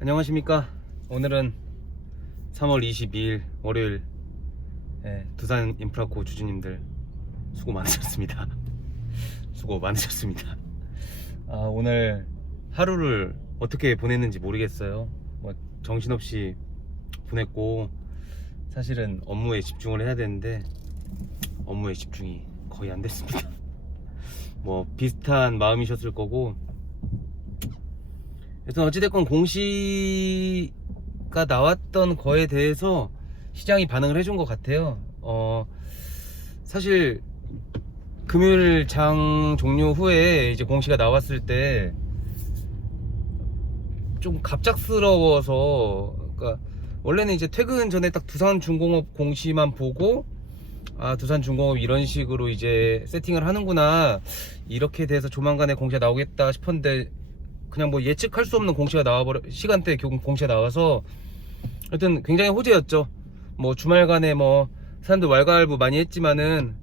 안녕하십니까. 오늘은 3월 22일 월요일. 두산 인프라코 주주님들 수고 많으셨습니다. 수고 많으셨습니다. 오늘 하루를 어떻게 보냈는지 모르겠어요. 정신없이 보냈고, 사실은 업무에 집중을 해야 되는데 업무에 집중이 거의 안 됐습니다. 비슷한 마음이셨을 거고, 그래서 어찌됐건 공시가 나왔던 거에 대해서 시장이 반응을 해준 것 같아요. 사실 금요일 장 종료 후에 이제 공시가 나왔을 때 좀 갑작스러워서, 그러니까 원래는 이제 퇴근 전에 딱 두산중공업 공시만 보고, 두산중공업 이런 식으로 이제 세팅을 하는구나, 이렇게 돼서 조만간에 공시가 나오겠다 싶었는데, 그냥 예측할 수 없는 공시가 시간대에 공시가 나와서 하여튼 굉장히 호재였죠. 주말간에 사람들 왈가왈부 많이 했지만은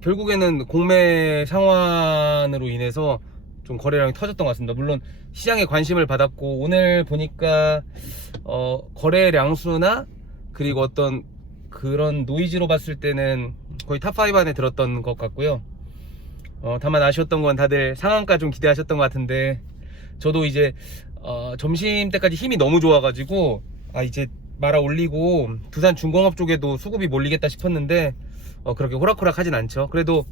결국에는 공매 상환으로 인해서 좀 거래량이 터졌던 것 같습니다. 물론 시장에 관심을 받았고, 오늘 보니까 거래량 수나 그리고 어떤 그런 노이즈로 봤을 때는 거의 탑5 안에 들었던 것 같고요. 다만 아쉬웠던 건 다들 상한가 좀 기대하셨던 것 같은데, 저도 이제 점심 때까지 힘이 너무 좋아가지고 이제 말아 올리고 두산중공업 쪽에도 수급이 몰리겠다 싶었는데 그렇게 호락호락 하진 않죠. 그래도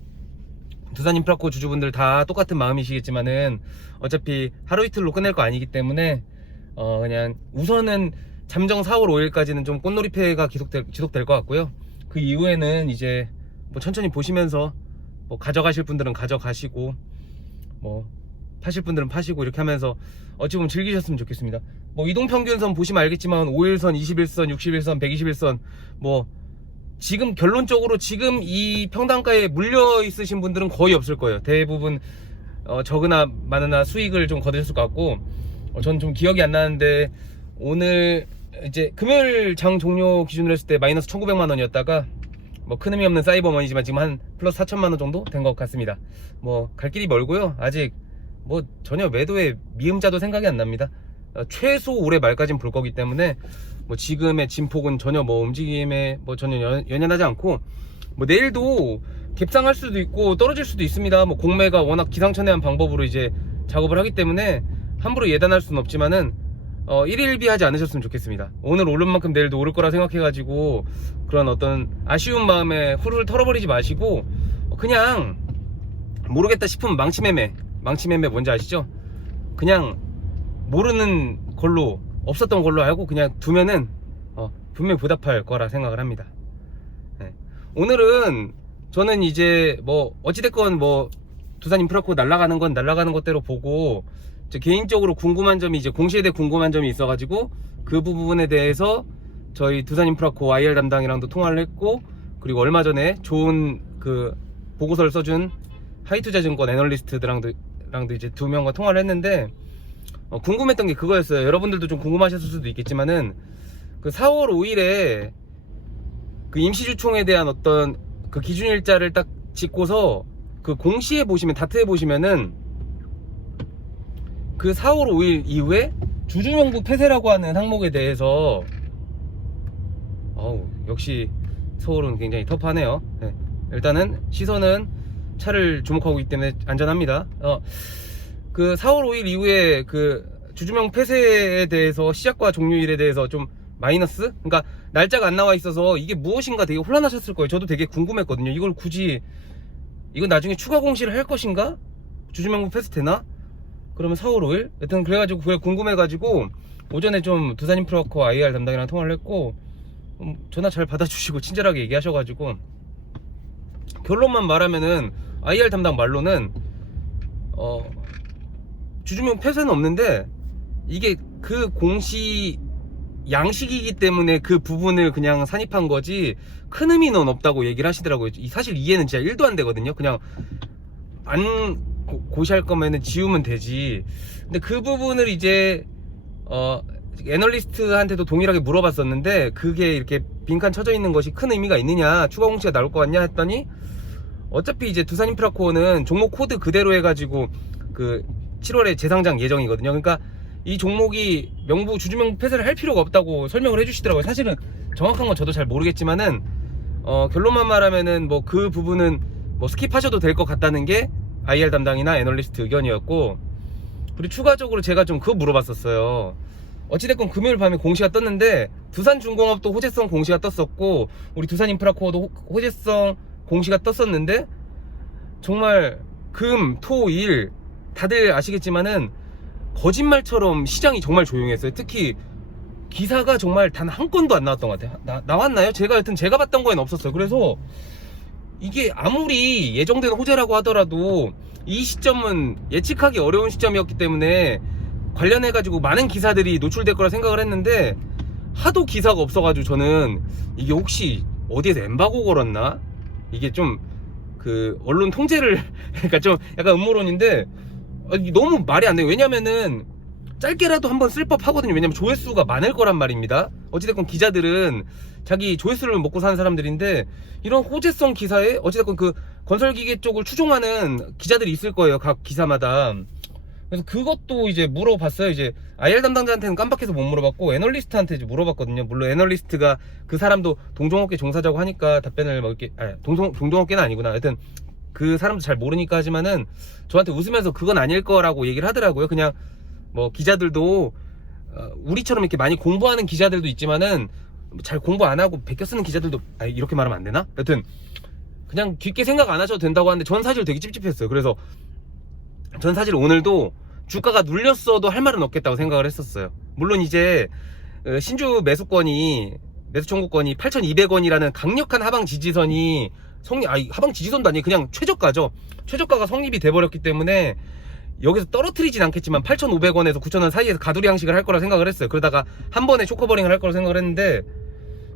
두산인프라코 주주분들 다 똑같은 마음이시겠지만은 어차피 하루 이틀로 끝낼 거 아니기 때문에 그냥 우선은 잠정 4월 5일까지는 좀 꽃놀이패가 지속될 것 같고요. 그 이후에는 이제 천천히 보시면서 가져가실 분들은 가져가시고, 파실 분들은 파시고, 이렇게 하면서 어찌 보면 즐기셨으면 좋겠습니다. 이동평균선 보시면 알겠지만 5일선, 21선, 61선, 121선, 지금 결론적으로 지금 이 평단가에 물려 있으신 분들은 거의 없을 거예요. 대부분 적으나 많으나 수익을 좀 거두셨을 것 같고, 저는 좀 기억이 안 나는데 오늘 이제 금요일 장 종료 기준으로 했을 때 마이너스 1900만 원이었다가 큰 의미 없는 사이버머니지만 지금 한 플러스 4천만 원 정도 된 것 같습니다. 갈 길이 멀고요. 아직 전혀 매도의 미음자도 생각이 안 납니다. 최소 올해 말까지는 볼 거기 때문에 지금의 진폭은 전혀 움직임에 전혀 연연하지 않고, 내일도 갭상할 수도 있고 떨어질 수도 있습니다. 공매가 워낙 기상천외한 방법으로 이제 작업을 하기 때문에 함부로 예단할 수는 없지만은 일일비하지 않으셨으면 좋겠습니다. 오늘 오른 만큼 내일도 오를 거라 생각해가지고 그런 어떤 아쉬운 마음에 훌훌 털어버리지 마시고, 그냥 모르겠다 싶으면 망치매매 뭔지 아시죠? 그냥 모르는 걸로, 없었던 걸로 알고 그냥 두면은 분명히 보답할 거라 생각을 합니다. 오늘은 저는 이제 어찌됐건 두산인프라코 날아가는 건 날아가는 것대로 보고, 개인적으로 궁금한 점이 이제 공시에 대해 궁금한 점이 있어가지고 그 부분에 대해서 저희 두산인프라코 IR 담당이랑도 통화를 했고, 그리고 얼마 전에 좋은 그 보고서를 써준 하이투자증권 애널리스트들랑도 이제 2명과 통화를 했는데, 궁금했던 게 그거였어요. 여러분들도 좀 궁금하셨을 수도 있겠지만은 그 4월 5일에 그 임시주총에 대한 어떤 그 기준일자를 딱 짚고서 그 공시에 보시면, 다트에 보시면은 그 4월 5일 이후에 주주명부 폐쇄라고 하는 항목에 대해서 역시 서울은 굉장히 터프하네요. 일단은 시선은 차를 주목하고 있기 때문에 안전합니다. 그 4월 5일 이후에 그 주주명 폐쇄에 대해서 시작과 종료일에 대해서 좀 마이너스? 그러니까 날짜가 안 나와 있어서 이게 무엇인가 되게 혼란하셨을 거예요. 저도 되게 궁금했거든요. 이걸 굳이, 이건 나중에 추가 공시를 할 것인가? 주주명부 폐쇄 되나? 그러면 4월 5일? 여튼 그래가지고 그게 궁금해가지고 오전에 좀 두산인프라코 IR 담당이랑 통화를 했고, 전화 잘 받아주시고 친절하게 얘기하셔가지고, 결론만 말하면은 IR 담당 말로는 주주명 폐쇄는 없는데 이게 그 공시 양식이기 때문에 그 부분을 그냥 산입한 거지 큰 의미는 없다고 얘기를 하시더라고요. 사실 이해는 진짜 1도 안 되거든요. 그냥 안 고시할 거면은 지우면 되지. 근데 그 부분을 이제 애널리스트한테도 동일하게 물어봤었는데, 그게 이렇게 빈칸 쳐져 있는 것이 큰 의미가 있느냐, 추가 공시가 나올 것 같냐 했더니, 어차피 이제 두산인프라코는 종목 코드 그대로 해가지고 그 7월에 재상장 예정이거든요. 그러니까 이 종목이 주주명부 폐쇄를 할 필요가 없다고 설명을 해주시더라고요. 사실은 정확한 건 저도 잘 모르겠지만은 결론만 말하면은 뭐 그 부분은 뭐 스킵하셔도 될 것 같다는 게 IR 담당이나 애널리스트 의견이었고, 그리고 추가적으로 제가 좀 그거 물어봤었어요. 어찌됐건 금요일 밤에 공시가 떴는데 두산중공업도 호재성 공시가 떴었고 우리 두산인프라코어도 호재성 공시가 떴었는데 정말 금, 토, 일 다들 아시겠지만은 거짓말처럼 시장이 정말 조용했어요. 특히 기사가 정말 단 한 건도 안 나왔던 것 같아요. 나왔나요? 여튼 제가 봤던 거에는 없었어요. 그래서 이게 아무리 예정된 호재라고 하더라도 이 시점은 예측하기 어려운 시점이었기 때문에 관련해가지고 많은 기사들이 노출될 거라 생각을 했는데 하도 기사가 없어가지고 저는 이게 혹시 어디에서 엠바고 걸었나? 이게 좀 그 언론 통제를 그러니까 좀 약간 음모론인데 너무 말이 안 돼요. 왜냐면은 짧게라도 한번 쓸 법 하거든요. 왜냐면 조회수가 많을 거란 말입니다. 어찌됐건 기자들은 자기 조회수를 먹고 사는 사람들인데 이런 호재성 기사에 어찌됐건 그 건설기계 쪽을 추종하는 기자들이 있을 거예요. 각 기사마다. 그래서 그것도 이제 물어봤어요. 이제 IR 담당자한테는 깜빡해서 못 물어봤고 애널리스트한테 이제 물어봤거든요. 물론 애널리스트가 그 사람도 동종업계 종사자고 하니까 답변을 뭐 이렇게 동종업계는 아니구나. 하여튼 그 사람도 잘 모르니까 하지만은 저한테 웃으면서 그건 아닐 거라고 얘기를 하더라고요. 그냥 뭐 기자들도 우리처럼 이렇게 많이 공부하는 기자들도 있지만은 잘 공부 안 하고 베껴 쓰는 기자들도 이렇게 말하면 안 되나? 여튼 그냥 깊게 생각 안 하셔도 된다고 하는데 전 사실 되게 찝찝했어요. 그래서 전 사실 오늘도 주가가 눌렸어도 할 말은 없겠다고 생각을 했었어요. 물론 이제 신주 매수 청구권이 8,200원이라는 강력한 하방 지지선이 하방 지지선도 아니에요. 그냥 최저가죠. 최저가가 성립이 돼버렸기 때문에 여기서 떨어뜨리진 않겠지만 8,500원에서 9,000원 사이에서 가두리 양식을 할 거라 생각을 했어요. 그러다가 한 번에 쇼커버링을 할 거라 생각을 했는데,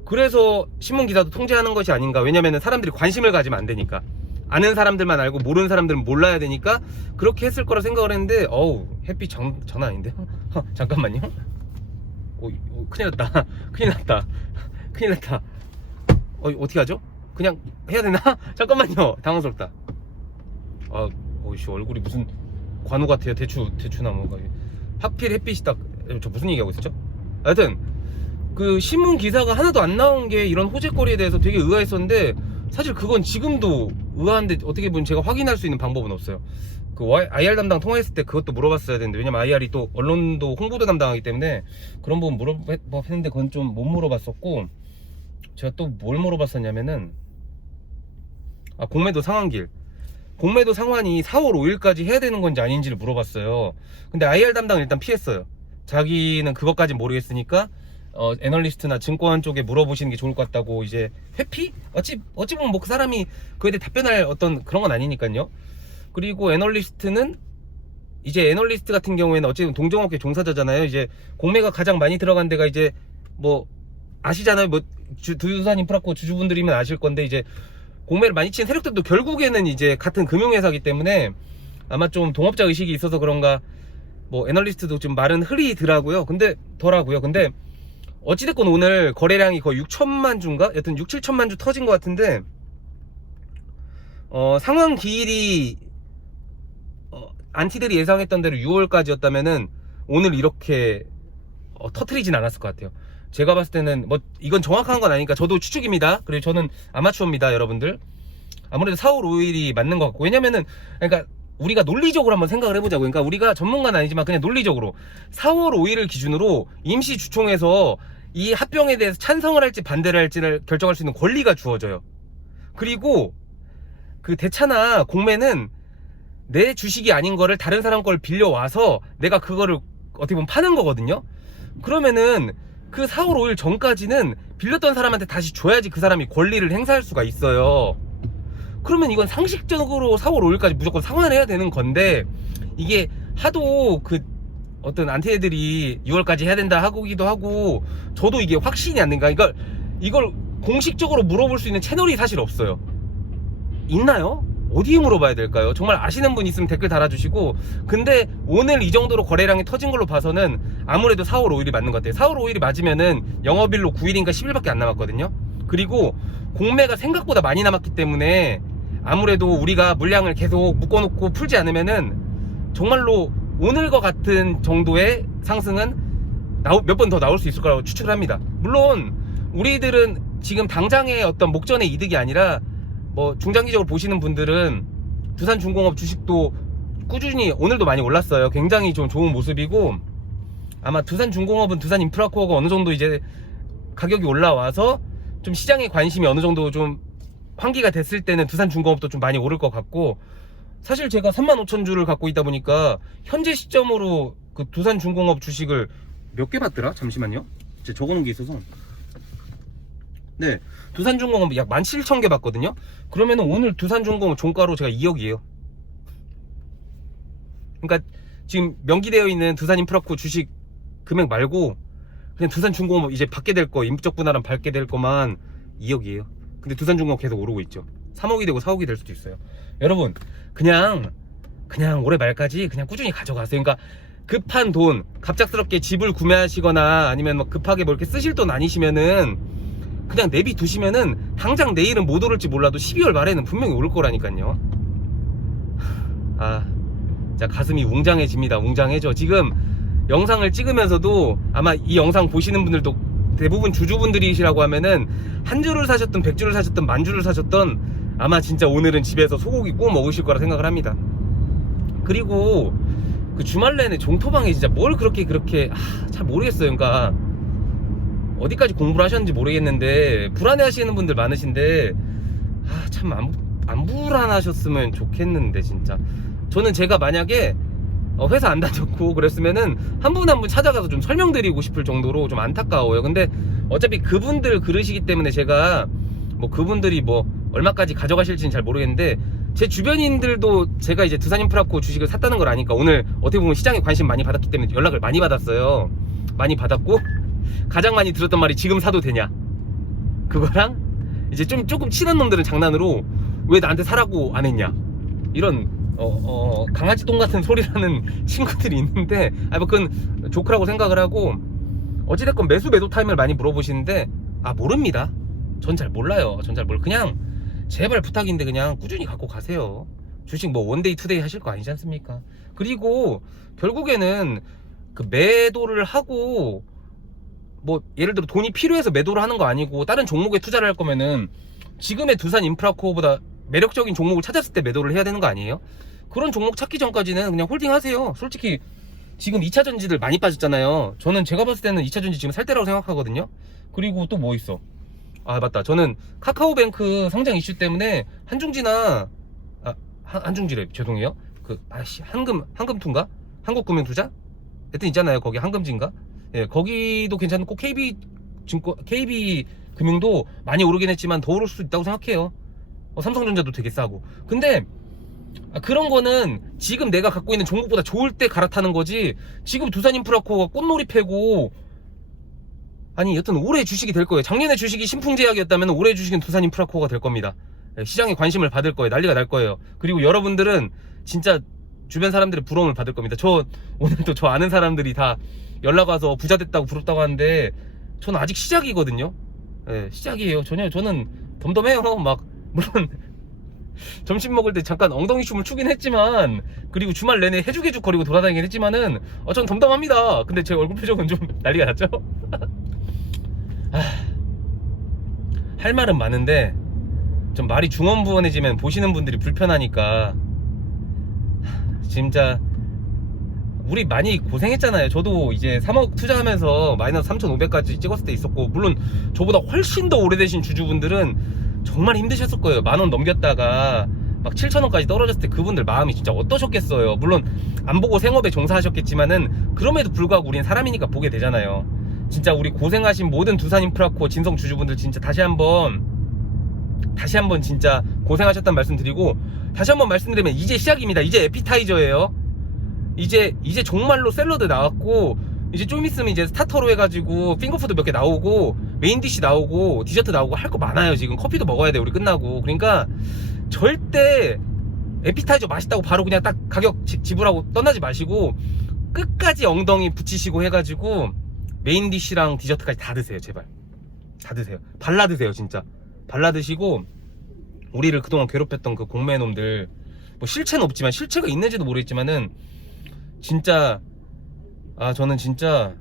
그래서 신문 기사도 통제하는 것이 아닌가. 왜냐면은 사람들이 관심을 가지면 안 되니까. 아는 사람들만 알고 모르는 사람들은 몰라야 되니까 그렇게 했을 거라 생각을 했는데 햇빛 장난 아닌데? 잠깐만요. 큰일 났다. 큰일 났다. 어떻게 하죠? 그냥 해야 되나? 잠깐만요. 당황스럽다. 얼굴이 무슨 관우 같아요. 대추나무가. 하필 햇빛이 저 무슨 얘기하고 있었죠? 하여튼 그 신문 기사가 하나도 안 나온 게 이런 호재거리에 대해서 되게 의아했었는데, 사실 그건 지금도 의아한데 어떻게 보면 제가 확인할 수 있는 방법은 없어요. 그 IR 담당 통화했을 때 그것도 물어봤어야 되는데, 왜냐면 IR이 또 언론도 홍보도 담당하기 때문에 그런 부분 물어봤는데 그건 좀 못 물어봤었고, 제가 또 뭘 물어봤었냐면은 공매도 상환이 4월 5일까지 해야 되는 건지 아닌지를 물어봤어요. 근데 IR 담당은 일단 피했어요. 자기는 그것까진 모르겠으니까 애널리스트나 증권 쪽에 물어보시는 게 좋을 것 같다고 이제 회피? 어찌 보면 뭐 그 사람이 그에 대해 답변할 어떤 그런 건 아니니까요. 그리고 애널리스트 같은 경우에는 어쨌든 동종업계 종사자잖아요. 이제 공매가 가장 많이 들어간 데가 이제 뭐 아시잖아요. 뭐 두산인프라코 주주분들이면 아실 건데, 이제 공매를 많이 치는 세력들도 결국에는 이제 같은 금융회사이기 때문에 아마 좀 동업자 의식이 있어서 그런가 뭐 애널리스트도 좀 말은 흐리더라고요. 근데 어찌됐건 오늘 거래량이 거의 6천만 주인가? 여튼 6, 7천만 주 터진 것 같은데, 상황 기일이 안티들이 예상했던 대로 6월까지였다면은 오늘 이렇게 터트리진 않았을 것 같아요. 제가 봤을 때는 뭐 이건 정확한 건 아니니까 저도 추측입니다. 그리고 저는 아마추어입니다, 여러분들. 아무래도 4월 5일이 맞는 것 같고, 왜냐면은 그러니까 우리가 논리적으로 한번 생각을 해보자고. 그러니까 우리가 전문가는 아니지만 그냥 논리적으로 4월 5일을 기준으로 임시주총에서 이 합병에 대해서 찬성을 할지 반대를 할지를 결정할 수 있는 권리가 주어져요. 그리고 그 대차나 공매는 내 주식이 아닌 거를 다른 사람 걸 빌려와서 내가 그거를 어떻게 보면 파는 거거든요. 그러면은 그 4월 5일 전까지는 빌렸던 사람한테 다시 줘야지 그 사람이 권리를 행사할 수가 있어요. 그러면 이건 상식적으로 4월 5일까지 무조건 상환해야 되는 건데, 이게 하도 그 어떤 안티애들이 6월까지 해야 된다 하기도 하고, 저도 이게 확신이 안 되니까 이걸 공식적으로 물어볼 수 있는 채널이 사실 없어요. 있나요? 어디에 물어봐야 될까요? 정말 아시는 분 있으면 댓글 달아주시고. 근데 오늘 이 정도로 거래량이 터진 걸로 봐서는 아무래도 4월 5일이 맞는 것 같아요. 4월 5일이 맞으면은 영업일로 9일인가 10일밖에 안 남았거든요. 그리고 공매가 생각보다 많이 남았기 때문에 아무래도 우리가 물량을 계속 묶어놓고 풀지 않으면은 정말로 오늘과 같은 정도의 상승은 몇 번 더 나올 수 있을 거라고 추측을 합니다. 물론 우리들은 지금 당장의 어떤 목전의 이득이 아니라 뭐 중장기적으로 보시는 분들은 두산중공업 주식도 꾸준히 오늘도 많이 올랐어요. 굉장히 좀 좋은 모습이고, 아마 두산중공업은 두산인프라코어가 어느 정도 이제 가격이 올라와서 좀 시장의 관심이 어느 정도 좀 환기가 됐을 때는 두산중공업도 좀 많이 오를 것 같고, 사실 제가 35,000주를 갖고 있다 보니까 현재 시점으로 그 두산중공업 주식을 몇 개 봤더라? 잠시만요. 제가 적어놓은 게 있어서. 네, 두산중공업 약 17,000개 봤거든요. 그러면은 오늘 두산중공업 종가로 제가 2억이에요. 그러니까 지금 명기되어 있는 두산인프라코 주식 금액 말고 그냥 두산중공업 이제 받게 될 거, 임적 분할은 받게 될 거만 2억이에요. 근데 두산중공업 계속 오르고 있죠. 3억이 되고 4억이 될 수도 있어요. 여러분, 그냥 올해 말까지 그냥 꾸준히 가져가세요. 그러니까 급한 돈, 갑작스럽게 집을 구매하시거나 아니면 뭐 급하게 뭐 이렇게 쓰실 돈 아니시면은 그냥 내비 두시면은 당장 내일은 못 오를지 몰라도 12월 말에는 분명히 오를 거라니까요. 아, 진짜 가슴이 웅장해집니다. 웅장해져. 지금 영상을 찍으면서도 아마 이 영상 보시는 분들도 대부분 주주분들이시라고 하면은 한 주를 사셨든 100주를 사셨든 만주를 사셨던 아마 진짜 오늘은 집에서 소고기 구워 먹으실 거라 생각을 합니다. 그리고 그 주말 내내 종토방에 진짜 뭘 그렇게 잘 모르겠어요. 그러니까 어디까지 공부를 하셨는지 모르겠는데 불안해 하시는 분들 많으신데 참 안 불안하셨으면 좋겠는데. 진짜 저는 제가 만약에 회사 안 다녔고 그랬으면은 한 분 한 분 찾아가서 좀 설명드리고 싶을 정도로 좀 안타까워요. 근데 어차피 그분들 그러시기 때문에 제가 뭐 그분들이 뭐 얼마까지 가져가실지는 잘 모르겠는데, 제 주변인들도 제가 이제 두산인프라코 주식을 샀다는 걸 아니까 오늘 어떻게 보면 시장에 관심 많이 받았기 때문에 연락을 많이 받았어요. 많이 받았고 가장 많이 들었던 말이 지금 사도 되냐, 그거랑 이제 조금 친한 놈들은 장난으로 왜 나한테 사라고 안 했냐, 이런 강아지 똥 같은 소리라는 친구들이 있는데, 뭐 그건 조크라고 생각을 하고, 어찌됐건 매도 타임을 많이 물어보시는데 모릅니다. 전 잘 몰라요. 그냥 제발 부탁인데 그냥 꾸준히 갖고 가세요. 주식 뭐 원데이 투데이 하실 거 아니지 않습니까? 그리고 결국에는 그 매도를 하고 뭐 예를 들어 돈이 필요해서 매도를 하는 거 아니고 다른 종목에 투자를 할 거면은 지금의 두산인프라코어보다 매력적인 종목을 찾았을 때 매도를 해야 되는 거 아니에요? 그런 종목 찾기 전까지는 그냥 홀딩 하세요. 솔직히 지금 2차전지들 많이 빠졌잖아요. 저는 제가 봤을 때는 2차전지 지금 살 때라고 생각하거든요. 그리고 또 뭐 있어? 맞다. 저는 카카오뱅크 상장 이슈 때문에 한중지나 한중지래. 죄송해요. 한금투인가? 한국금융투자? 하여튼 있잖아요. 거기 한금지인가? 예, 거기도 괜찮고 KB금융도 많이 오르긴 했지만 더 오를 수 있다고 생각해요. 삼성전자도 되게 싸고. 근데 그런 거는 지금 내가 갖고 있는 종목보다 좋을 때 갈아타는 거지, 지금 두산인프라코가 꽃놀이 패고 여튼 올해 주식이 될 거예요. 작년에 주식이 신풍제약이었다면 올해 주식은 두산인프라코가 될 겁니다. 시장에 관심을 받을 거예요. 난리가 날 거예요. 그리고 여러분들은 진짜 주변 사람들의 부러움을 받을 겁니다. 오늘도 저 아는 사람들이 다 연락 와서 부자 됐다고 부럽다고 하는데 저는 아직 시작이거든요. 시작이에요. 저는 덤덤해요. 물론 점심 먹을 때 잠깐 엉덩이 춤을 추긴 했지만, 그리고 주말 내내 해죽해죽 거리고 돌아다니긴 했지만은 전 덤덤합니다. 근데 제 얼굴 표정은 좀 난리가 났죠? 할 말은 많은데 좀 말이 중언부언해지면 보시는 분들이 불편하니까. 진짜 우리 많이 고생했잖아요. 저도 이제 3억 투자하면서 마이너스 3,500까지 찍었을 때 있었고, 물론 저보다 훨씬 더 오래되신 주주분들은 정말 힘드셨을 거예요. 10,000원 넘겼다가 막 7,000원까지 떨어졌을 때 그분들 마음이 진짜 어떠셨겠어요. 물론 안 보고 생업에 종사하셨겠지만은 그럼에도 불구하고 우린 사람이니까 보게 되잖아요. 진짜 우리 고생하신 모든 두산인프라코 진성 주주분들 진짜 다시 한번 진짜 고생하셨다는 말씀 드리고, 다시 한번 말씀드리면 이제 시작입니다. 이제 에피타이저예요. 이제 정말로 샐러드 나왔고, 이제 좀 있으면 이제 스타터로 해가지고 핑거푸드 몇 개 나오고 메인 디시 나오고 디저트 나오고 할 거 많아요. 지금 커피도 먹어야 돼 우리 끝나고. 그러니까 절대 에피타이저 맛있다고 바로 그냥 딱 가격 지불하고 떠나지 마시고 끝까지 엉덩이 붙이시고 해가지고 메인 디시랑 디저트까지 다 드세요. 제발 다 드세요. 발라 드세요. 진짜 발라 드시고, 우리를 그동안 괴롭혔던 그 공매놈들, 뭐 실체는 없지만, 실체가 있는지도 모르겠지만은 진짜 저는 진짜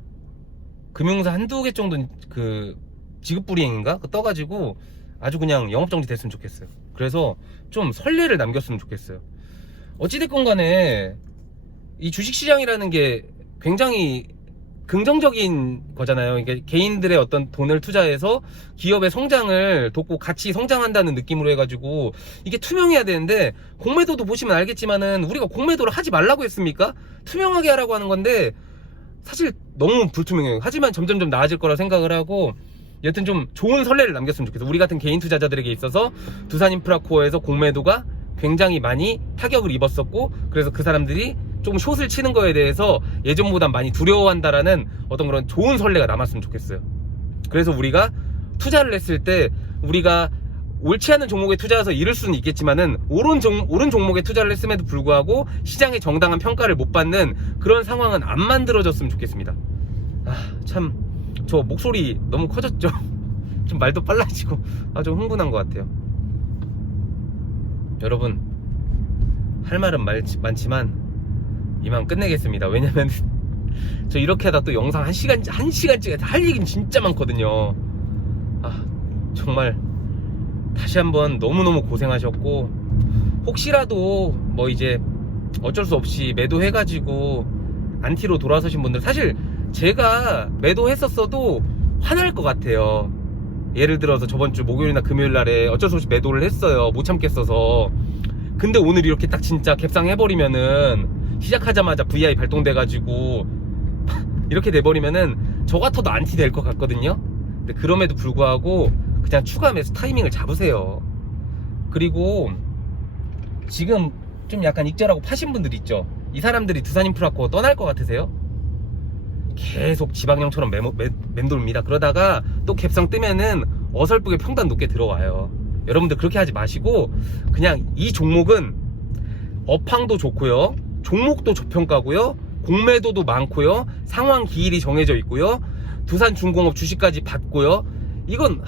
금융사 한두 개 정도 그 지급불이행인가? 떠가지고 아주 그냥 영업정지 됐으면 좋겠어요. 그래서 좀 선례를 남겼으면 좋겠어요. 어찌됐건 간에 이 주식시장이라는 게 굉장히 긍정적인 거잖아요. 이게 개인들의 어떤 돈을 투자해서 기업의 성장을 돕고 같이 성장한다는 느낌으로 해가지고 이게 투명해야 되는데, 공매도도 보시면 알겠지만은 우리가 공매도를 하지 말라고 했습니까? 투명하게 하라고 하는 건데 사실 너무 불투명해요. 하지만 점점점 나아질 거라 생각을 하고, 여튼 좀 좋은 선례를 남겼으면 좋겠어. 우리 같은 개인 투자자들에게 있어서 두산인프라코어에서 공매도가 굉장히 많이 타격을 입었었고, 그래서 그 사람들이 조금 숏을 치는 거에 대해서 예전보다 많이 두려워한다라는 어떤 그런 좋은 선례가 남았으면 좋겠어요. 그래서 우리가 투자를 했을 때 우리가 옳지 않은 종목에 투자해서 잃을 수는 있겠지만은 옳은 종목에 투자를 했음에도 불구하고 시장의 정당한 평가를 못 받는 그런 상황은 안 만들어졌으면 좋겠습니다. 참 저 목소리 너무 커졌죠? 좀 말도 빨라지고 좀 흥분한 것 같아요. 여러분, 할 말은 많지만 이만 끝내겠습니다. 왜냐면 저 이렇게 하다 또 영상 1시간째 할 얘기는 진짜 많거든요. 정말 다시 한번 너무너무 고생하셨고, 혹시라도 뭐 이제 어쩔 수 없이 매도해가지고 안티로 돌아서신 분들, 사실 제가 매도했었어도 화날 것 같아요. 예를 들어서 저번주 목요일이나 금요일날에 어쩔 수 없이 매도를 했어요. 못 참겠어서. 근데 오늘 이렇게 딱 진짜 갭상해버리면은, 시작하자마자 VI 발동돼가지고 이렇게 돼버리면은 저 같아도 안티 될 것 같거든요. 근데 그럼에도 불구하고 그냥 추가 매수 타이밍을 잡으세요. 그리고 지금 좀 약간 익절하고 파신 분들 있죠. 이 사람들이 두산인프라코어 떠날 것 같으세요? 계속 지방령처럼 맴돌입니다. 그러다가 또 갭상 뜨면은 어설프게 평단 높게 들어와요. 여러분들 그렇게 하지 마시고, 그냥 이 종목은 업황도 좋고요, 종목도 저평가고요, 공매도도 많고요, 상황 기일이 정해져 있고요, 두산중공업 주식까지 받고요. 이건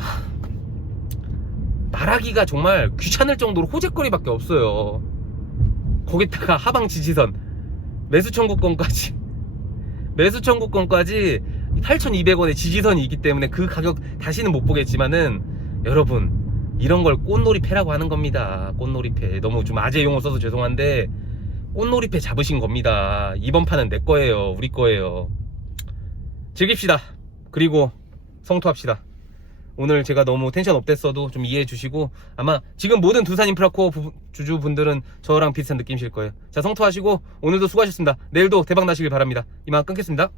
말하기가 정말 귀찮을 정도로 호재거리밖에 없어요. 거기다가 하방 지지선, 매수 청구권까지 8,200원의 지지선이 있기 때문에 그 가격 다시는 못 보겠지만은, 여러분 이런 걸 꽃놀이패라고 하는 겁니다. 꽃놀이패. 너무 좀 아재 용어 써서 죄송한데 꽃놀이패 잡으신 겁니다. 이번 판은 내 거예요. 우리 거예요. 즐깁시다. 그리고 성투합시다. 오늘 제가 너무 텐션 업됐어도 좀 이해해 주시고, 아마 지금 모든 두산인프라코어 주주분들은 저랑 비슷한 느낌이실 거예요. 자, 성투하시고 오늘도 수고하셨습니다. 내일도 대박 나시길 바랍니다. 이만 끊겠습니다.